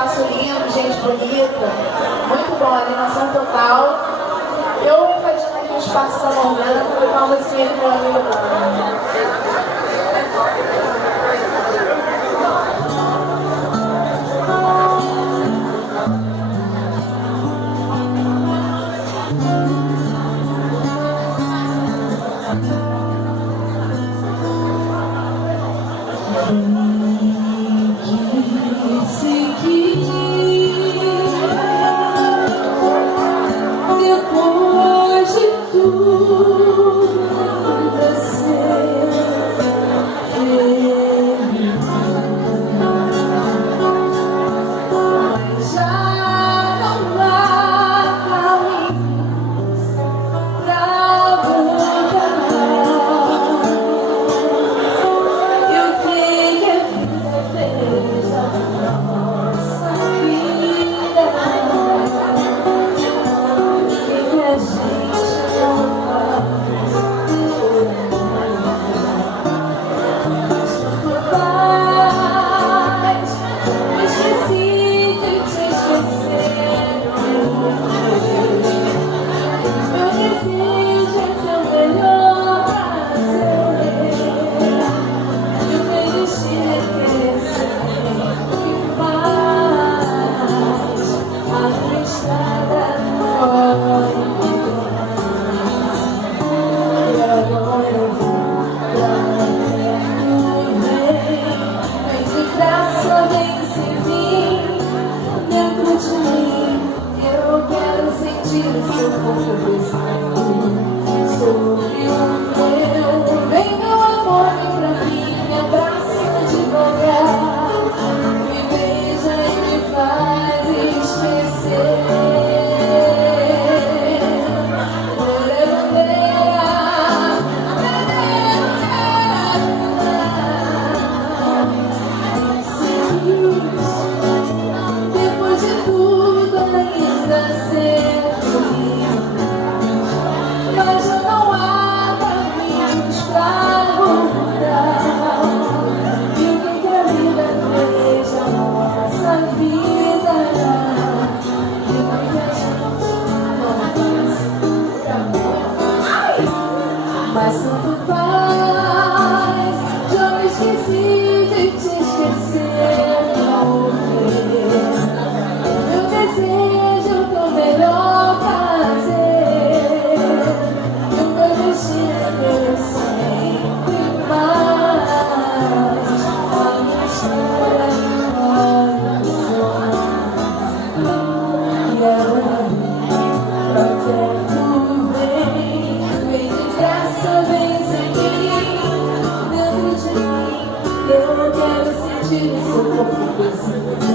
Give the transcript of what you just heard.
espaço lindo, gente bonita, muito bom, animação total. Eu invadindo aqui o espaço da Morgana para colocar uma musiquinha do meu amigo. Mas tanto faz, já me esqueci de te esquecer, porque meu desejo tão melhor fazer, e o meu destino eu sempre mais, a minha história e agora pra perto vem de graça, vem seguir dentro de mim. Eu quero sentir o seu corpo.